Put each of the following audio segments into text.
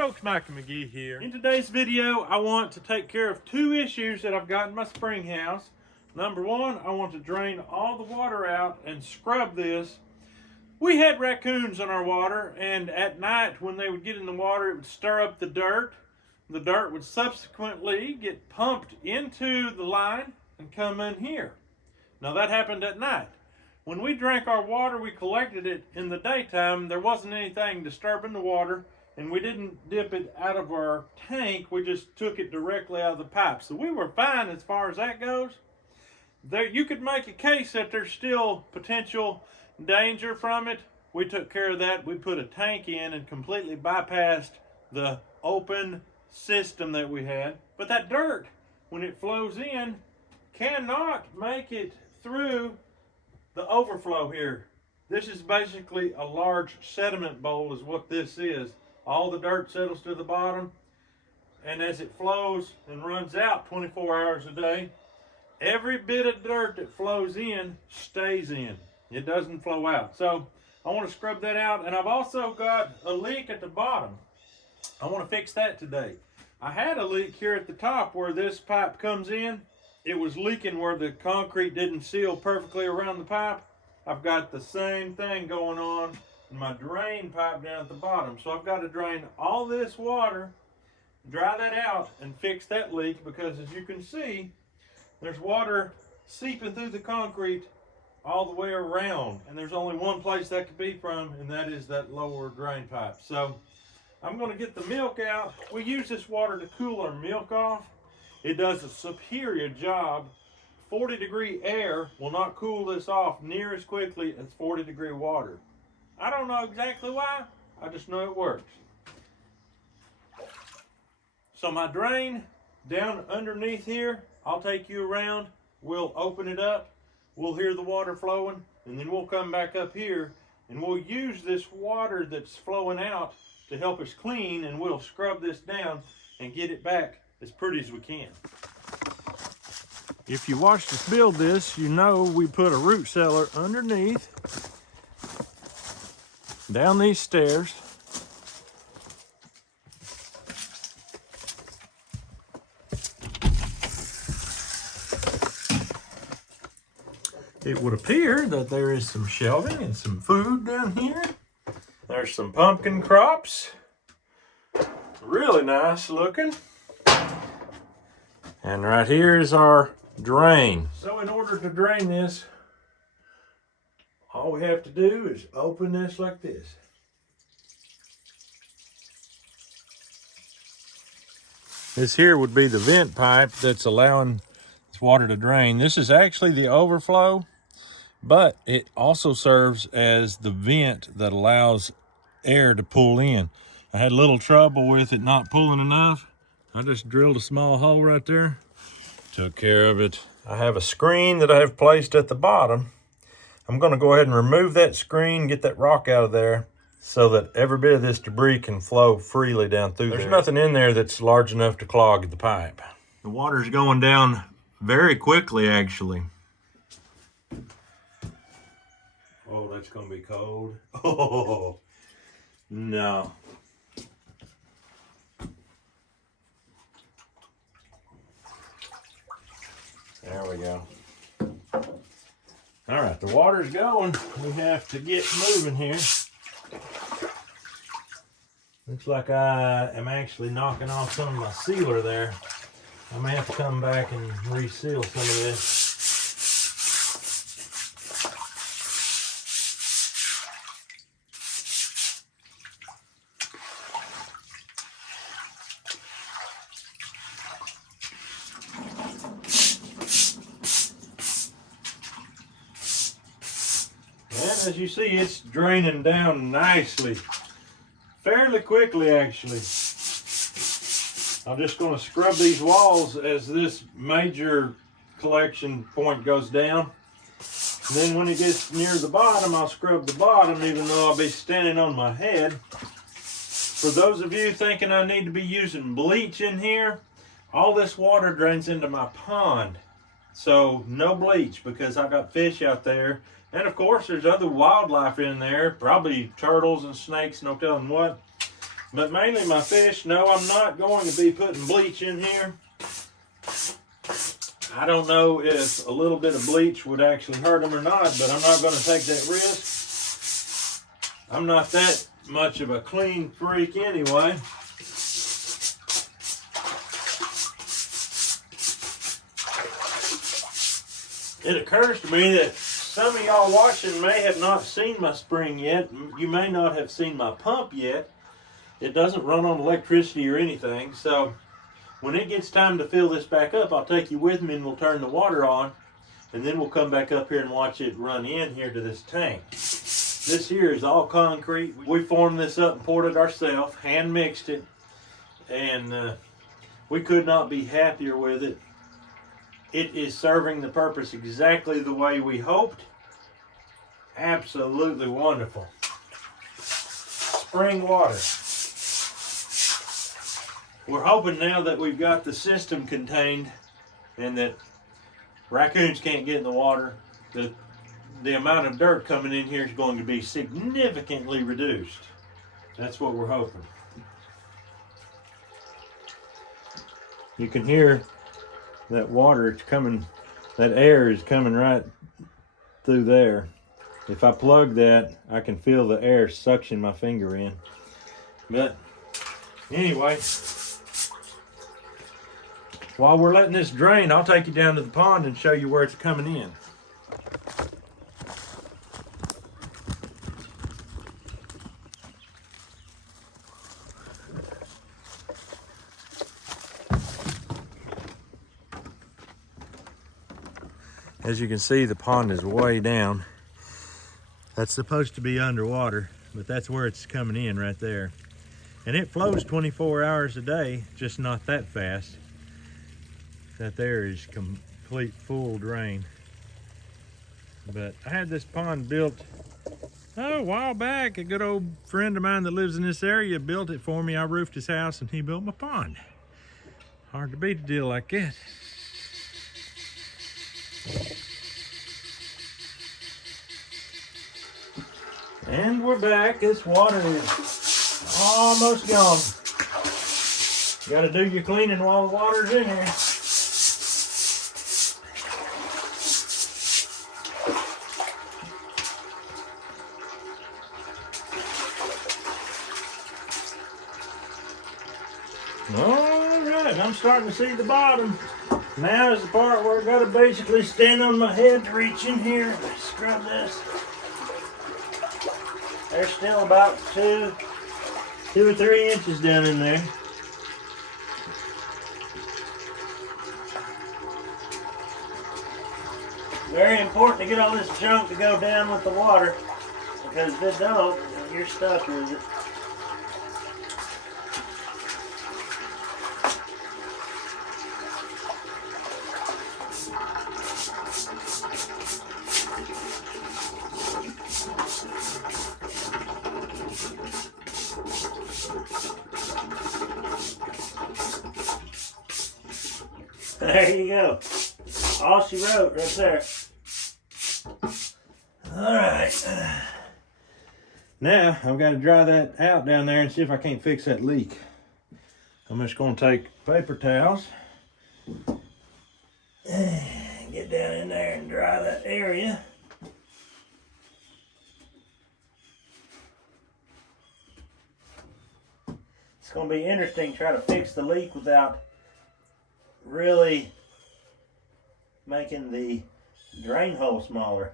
folks, Mike and McGee here. In today's video, I want to take care of two issues that I've got in my spring house. Number one, I want to drain all the water out and scrub this. We had raccoons in our water, and at night when they would get in the water, it would stir up the dirt. The dirt would subsequently get pumped into the line and come in here. Now that happened at night. When we drank our water, we collected it in the daytime. There wasn't anything disturbing the water, and we didn't dip it out of our tank. We just took it directly out of the pipe. So we were fine as far as that goes. There, you could make a case that there's still potential danger from it. We took care of that. We put a tank in and completely bypassed the open system that we had. But that dirt, when it flows in, cannot make it through the overflow here. This is basically a large sediment bowl is what this is. All the dirt settles to the bottom, and as it flows and runs out 24 hours a day, every bit of dirt that flows in stays in. It doesn't flow out. So I want to scrub that out, and I've also got a leak at the bottom. I want to fix that today. I had a leak here at the top where this pipe comes in. It was leaking where the concrete didn't seal perfectly around the pipe. I've got the same thing going on in my drain pipe down at the bottom. So I've got to drain all this water, dry that out, and fix that leak, because as you can see, there's water seeping through the concrete all the way around, and there's only one place that could be from, and that is that lower drain pipe. So I'm going to get the milk out. We use this water to cool our milk off. It does a superior job. 40-degree air will not cool this off near as quickly as 40-degree water. I don't know exactly why, I just know it works. So my drain down underneath here, I'll take you around, we'll open it up, we'll hear the water flowing, and then we'll come back up here and we'll use this water that's flowing out to help us clean, and we'll scrub this down and get it back as pretty as we can. If you watched us build this, you know we put a root cellar underneath, down these stairs. It would appear that there is some shelving and some food down here. There's some pumpkin crops. Really nice looking. And right here is our drain. So in order to drain this, all we have to do is open this like this. This here would be the vent pipe that's allowing this water to drain. This is actually the overflow, but it also serves as the vent that allows air to pull in. I had a little trouble with it not pulling enough. I just drilled a small hole right there, took care of it. I have a screen that I have placed at the bottom. I'm going to go ahead and remove that screen, get that rock out of there, so that every bit of this debris can flow freely down through there. There's nothing in there that's large enough to clog the pipe. The water's going down very quickly, actually. Oh, that's going to be cold. Oh, no. There we go. All right, the water's going. We have to get moving here. Looks like I am actually knocking off some of my sealer there. I may have to come back and reseal some of this. As you see, it's draining down nicely, fairly quickly actually. I'm just going to scrub these walls as this major collection point goes down. And then when it gets near the bottom, I'll scrub the bottom, even though I'll be standing on my head. For those of you thinking I need to be using bleach in here, all this water drains into my pond. So no bleach, because I got fish out there. And of course, there's other wildlife in there, probably turtles and snakes, no telling what. but mainly my fish. No, I'm not going to be putting bleach in here. I don't know if a little bit of bleach would actually hurt them or not, but I'm not going to take that risk. I'm not that much of a clean freak anyway. It occurs to me that some of y'all watching may have not seen my spring yet. You may not have seen my pump yet. It doesn't run on electricity or anything, so when it gets time to fill this back up, I'll take you with me and we'll turn the water on, and then we'll come back up here and watch it run in here to this tank. This here is all concrete. We formed this up and poured it ourselves, hand mixed it, and we could not be happier with it. It is serving the purpose exactly the way we hoped. Absolutely wonderful. Spring water. We're hoping now that we've got the system contained and that raccoons can't get in the water, that the amount of dirt coming in here is going to be significantly reduced. That's what we're hoping. You can hear that water, it's coming, that air is coming right through there. If I plug that, I can feel the air suction my finger in. But anyway, while we're letting this drain, I'll take you down to the pond and show you where it's coming in. As you can see, the pond is way down. That's supposed to be underwater, but that's where it's coming in right there. And it flows 24 hours a day, just not that fast. That there is complete full drain. But I had this pond built a while back. A good old friend of mine that lives in this area built it for me. I roofed his house and he built my pond. Hard to beat a deal like that. And we're back. This water is almost gone. You gotta do your cleaning while the water's in here. Alright, I'm starting to see the bottom. Now is the part where I gotta basically stand on my head to reach in here and scrub this. There's still about two or 3 inches down in there. Very important to get all this junk to go down with the water, because if it don't, you're stuck with it. There you go. All she wrote right there. Alright. Now, I've got to dry that out down there and see if I can't fix that leak. I'm just going to take paper towels and get down in there and dry that area. It's going to be interesting trying to fix the leak without really making the drain hole smaller.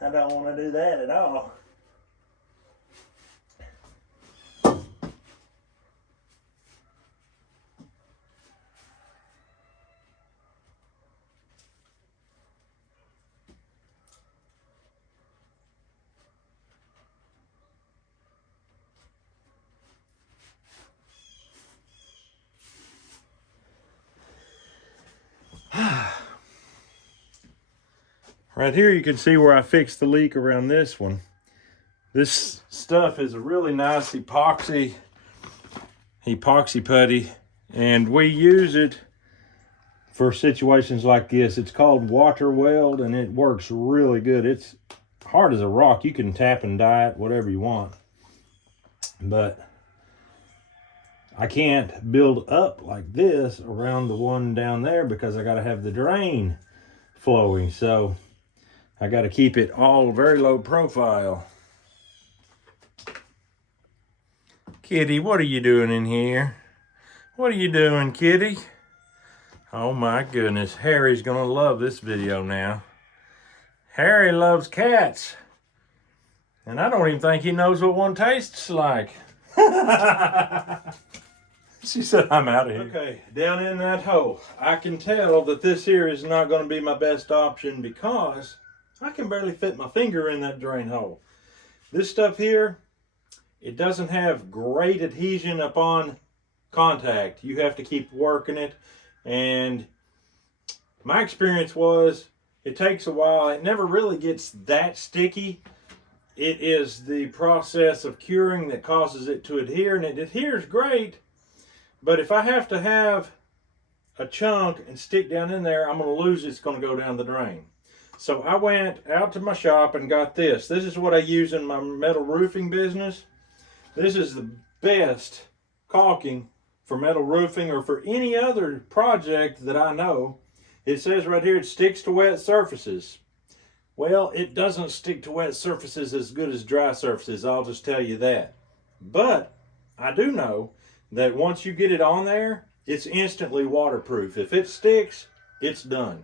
I don't want to do that at all. Right here you can see where I fixed the leak around this one. This stuff is a really nice epoxy putty, and we use it for situations like this. It's called water weld and it works really good. It's hard as a rock. You can tap and dye it, whatever you want. But I can't build up like this around the one down there because I got to have the drain flowing. So I got to keep it all very low profile. Kitty, what are you doing in here? What are you doing, Kitty? Oh my goodness, Harry's gonna love this video now. Harry loves cats. And I don't even think he knows what one tastes like. She said, I'm out of here. Okay, down in that hole. I can tell that this here is not gonna be my best option because I can barely fit my finger in that drain hole. This stuff here, it doesn't have great adhesion upon contact. You have to keep working it. And my experience was it takes a while. It never really gets that sticky. It is the process of curing that causes it to adhere, and it adheres great. But if I have to have a chunk and stick down in there, I'm going to lose it. It's going to go down the drain. So I went out to my shop and got this. This is what I use in my metal roofing business. This is the best caulking for metal roofing or for any other project that I know. It says right here it sticks to wet surfaces. Well, it doesn't stick to wet surfaces as good as dry surfaces, I'll just tell you that. But I do know that once you get it on there, it's instantly waterproof. If it sticks, it's done.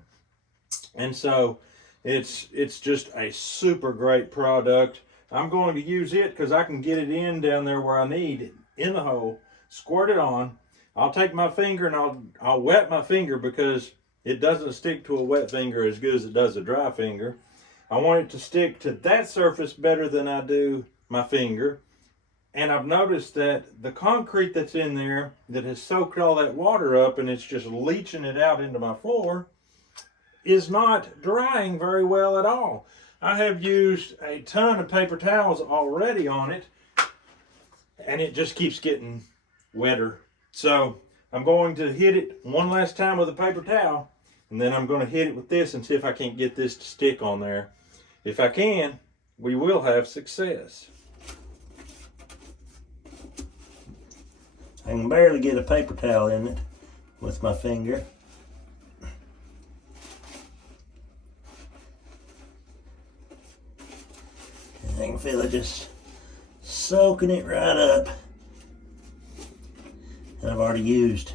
And so it's just a super great product. I'm going to use it because I can get it in down there where I need, in the hole, squirt it on. I'll take my finger and I'll wet my finger because it doesn't stick to a wet finger as good as it does a dry finger. I want it to stick to that surface better than I do my finger. And I've noticed that the concrete that's in there that has soaked all that water up and it's just leaching it out into my floor is not drying very well at all. I have used a ton of paper towels already on it, and it just keeps getting wetter. So I'm going to hit it one last time with a paper towel, and then I'm going to hit it with this and see if I can't get this to stick on there. If I can, we will have success. I can barely get a paper towel in it with my finger. I can feel it just soaking it right up. And I've already used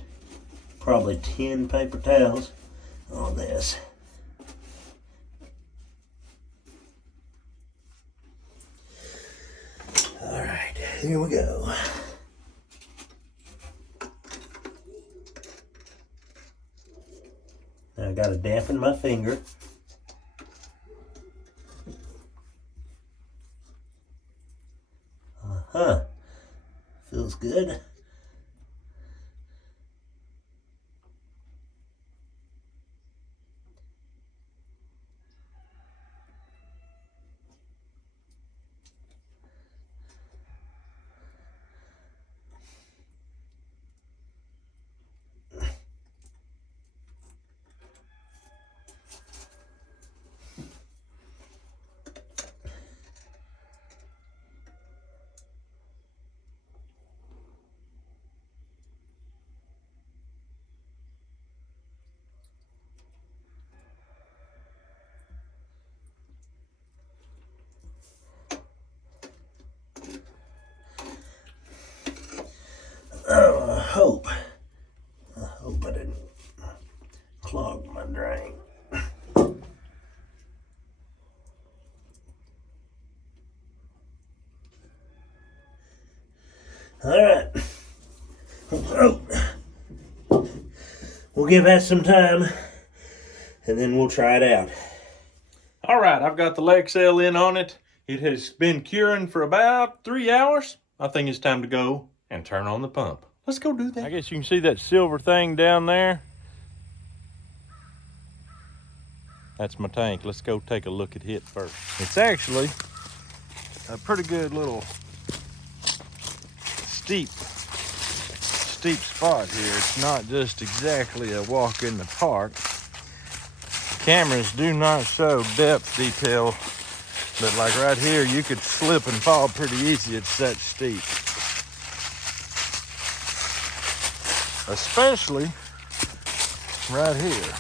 probably 10 paper towels on this. All right, here we go. Now I gotta dampen my finger. Feels good. Oh, I hope I didn't clog my drain. All right. Oh. We'll give that some time and then we'll try it out. All right, I've got the Lexel in on it. It has been curing for about 3 hours. I think it's time to go and turn on the pump. Let's go do that. I guess you can see that silver thing down there. That's my tank. Let's go take a look at it first. It's actually a pretty good little steep spot here. It's not just exactly a walk in the park. Cameras do not show depth detail, but like right here, you could slip and fall pretty easy. It's that steep. especially right here.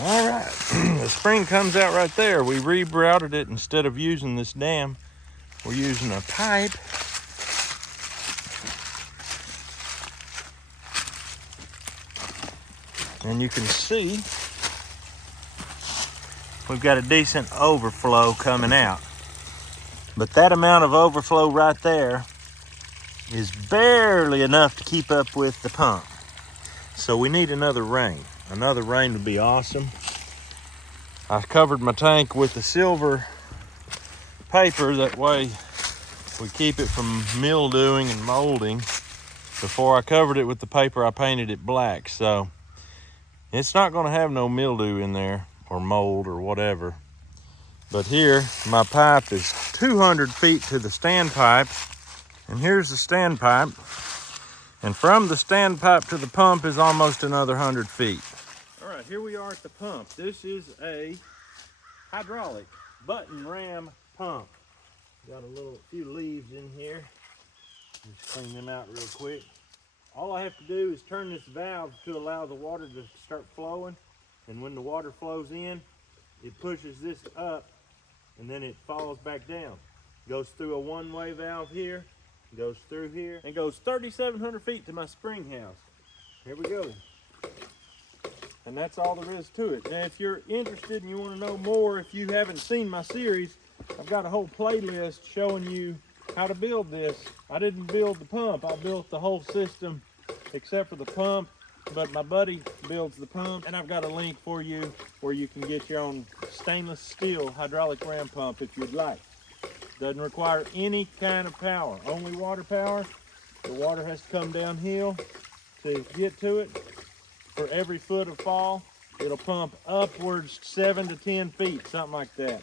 All right, the spring comes out right there. We rerouted it. Instead of using this dam, we're using a pipe. And you can see we've got a decent overflow coming out. But that amount of overflow right there is barely enough to keep up with the pump. So we need another rain. Another rain would be awesome. I covered my tank with the silver paper, that way we keep it from mildewing and molding. Before I covered it with the paper, I painted it black, so it's not going to have no mildew in there or mold or whatever. But here, my pipe is 200 feet to the standpipe, and here's the standpipe. And from the standpipe to the pump is almost another 100 feet. All right, here we are at the pump. This is a hydraulic button ram pump. Got a few leaves in here. Just clean them out real quick. All I have to do is turn this valve to allow the water to start flowing. And when the water flows in, it pushes this up and then it falls back down. Goes through a one-way valve here, goes through here, and goes 3,700 feet to my spring house. Here we go. And that's all there is to it. Now, if you're interested and you want to know more, if you haven't seen my series, I've got a whole playlist showing you how to build this. I didn't build the pump. I built the whole system except for the pump, but my buddy builds the pump, and I've got a link for you where you can get your own stainless steel hydraulic ram pump if you'd like. Doesn't require any kind of power, only water power. The water has to come downhill to get to it. For every foot of fall, it'll pump upwards 7 to 10 feet, something like that.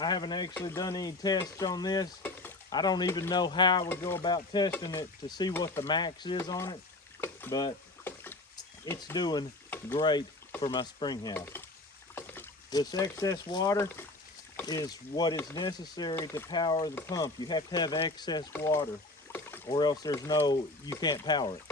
I haven't actually done any tests on this. I don't even know how I would go about testing it to see what the max is on it, but it's doing great for my spring house. This excess water is what is necessary to power the pump. You have to have excess water, or else you can't power it.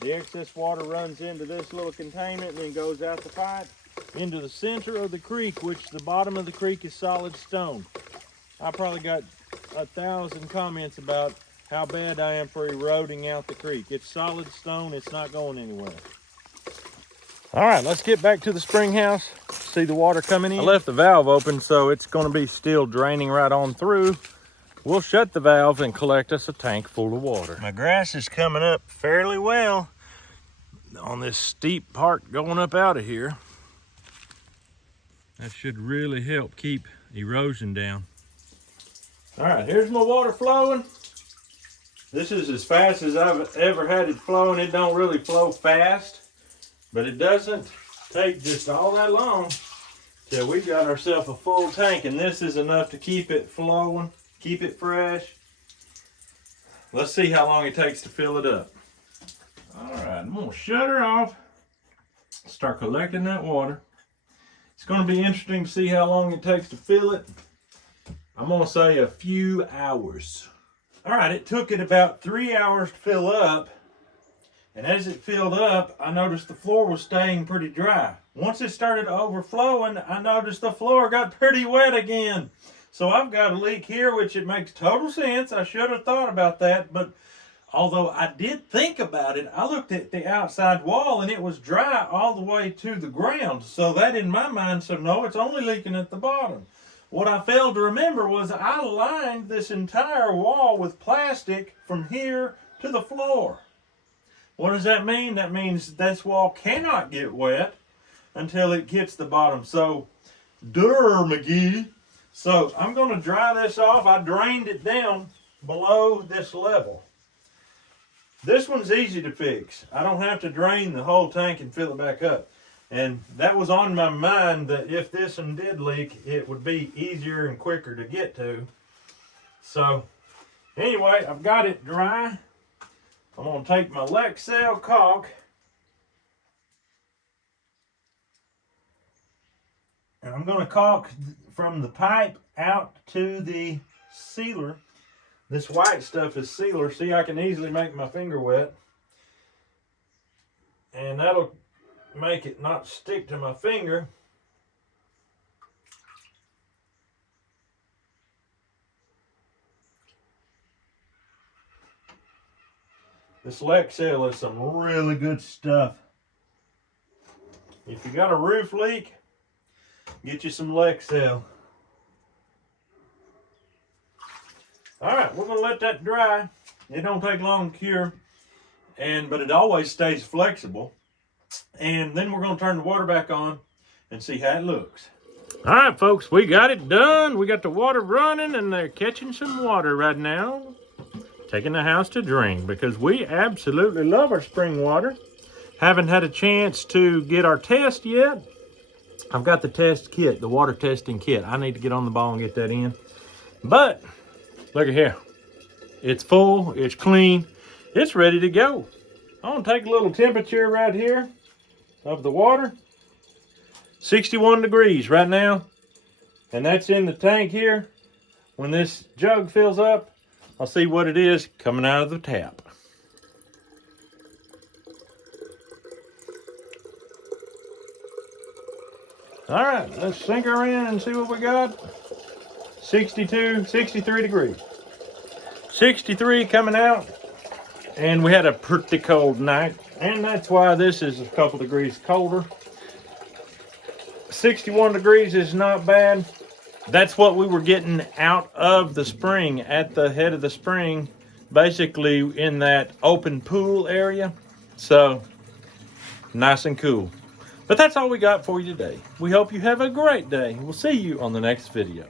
The excess water runs into this little containment and then goes out the pipe into the center of the creek, which the bottom of the creek is solid stone. I probably got 1,000 comments about how bad I am for eroding out the creek. It's solid stone, it's not going anywhere. All right, let's get back to the spring house. See the water coming in? I left the valve open, so it's gonna be still draining right on through. We'll shut the valve and collect us a tank full of water. My grass is coming up fairly well on this steep part going up out of here. That should really help keep erosion down. All right, here's my water flowing. This is as fast as I've ever had it flowing. It don't really flow fast, but it doesn't take just all that long till we got ourselves a full tank, and this is enough to keep it flowing, keep it fresh. Let's see how long it takes to fill it up. All right, I'm gonna shut her off, start collecting that water. It's gonna be interesting to see how long it takes to fill it. I'm gonna say a few hours. All right, it took it about 3 hours to fill up. And as it filled up, I noticed the floor was staying pretty dry. Once it started overflowing, I noticed the floor got pretty wet again. So I've got a leak here, which it makes total sense. I should have thought about that, but although I did think about it, I looked at the outside wall and it was dry all the way to the ground. So that in my mind said, no, it's only leaking at the bottom. What I failed to remember was I lined this entire wall with plastic from here to the floor. What does that mean? That means this wall cannot get wet until it hits the bottom. So, McGie. So I'm going to dry this off. I drained it down below this level. This one's easy to fix. I don't have to drain the whole tank and fill it back up. And that was on my mind, that if this one did leak, it would be easier and quicker to get to. So anyway, I've got it dry. I'm going to take my Lexel caulk And I'm going to caulk from the pipe out to the sealer. This white stuff is sealer. See, I can easily make my finger wet. And that'll make it not stick to my finger. This Lexel is some really good stuff. If you got a roof leak, get you some Lexel. All right, we're gonna let that dry. It don't take long to cure, but it always stays flexible. And then we're gonna turn the water back on and see how it looks. All right, folks, we got it done. We got the water running, and they're catching some water right now. Taking the house to drink because we absolutely love our spring water. Haven't had a chance to get our test yet. I've got the test kit, the water testing kit. I need to get on the ball and get that in. But look at here. It's full, it's clean, it's ready to go. I'm gonna take a little temperature right here of the water. 61 degrees right now. And that's in the tank here. When this jug fills up, I'll see what it is coming out of the tap. All right, let's sink her in and see what we got. 62, 63 degrees. 63 coming out. And we had a pretty cold night. And that's why this is a couple degrees colder. 61 degrees is not bad. That's what we were getting out of the spring, at the head of the spring, basically in that open pool area. So, nice and cool. But that's all we got for you today. We hope you have a great day. We'll see you on the next video.